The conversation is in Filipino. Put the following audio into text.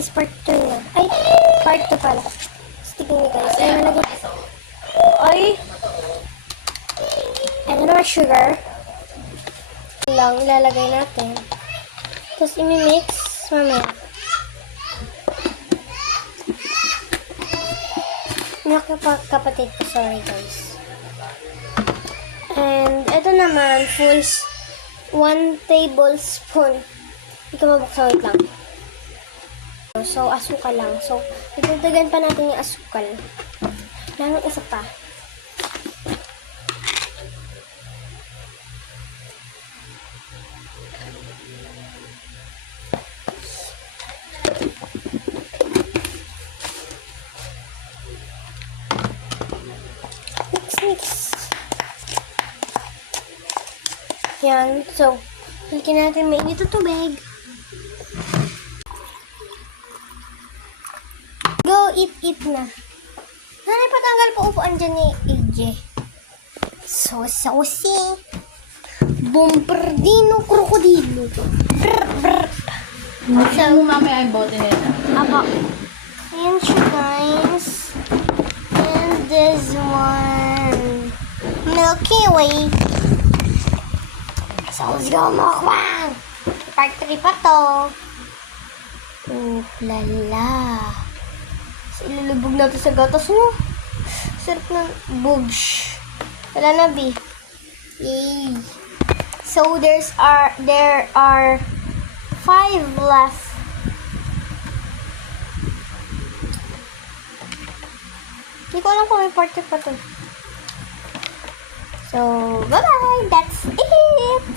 is part 2 na. Ay, part 2 pala. Sticking nyo guys. Ay, nalagay. Ay! Ano naman sugar? Lang, ilalagay natin. Tapos, imi-mix. Mamaya. Mga kapatid ko, sorry guys. And, ito naman, full 1 tablespoon. Hindi ko mabuksan, wait lang. So, asukal lang. So, itagdagan pa natin yung asukal. Lang isa pa. Mix. Yan. So, halikin natin mainit na tubig. Go, eat na. Nanay, patanggal po upuan dyan ni AJ. So, saucy. Bombardino krokodilo. Brr. So, mamaya yung bote nila. Apa. Ayan siya, guys. And this one. Milky Way. So, let's go, mukbang. Part 3 pa to. Lala. So, ilulubog natin sa gatas mo. Sarap ng bugs. Wala na, B. Yay. So, there are 5 left. Hindi ko alam kung may part 2 pa to. So, bye-bye! That's it!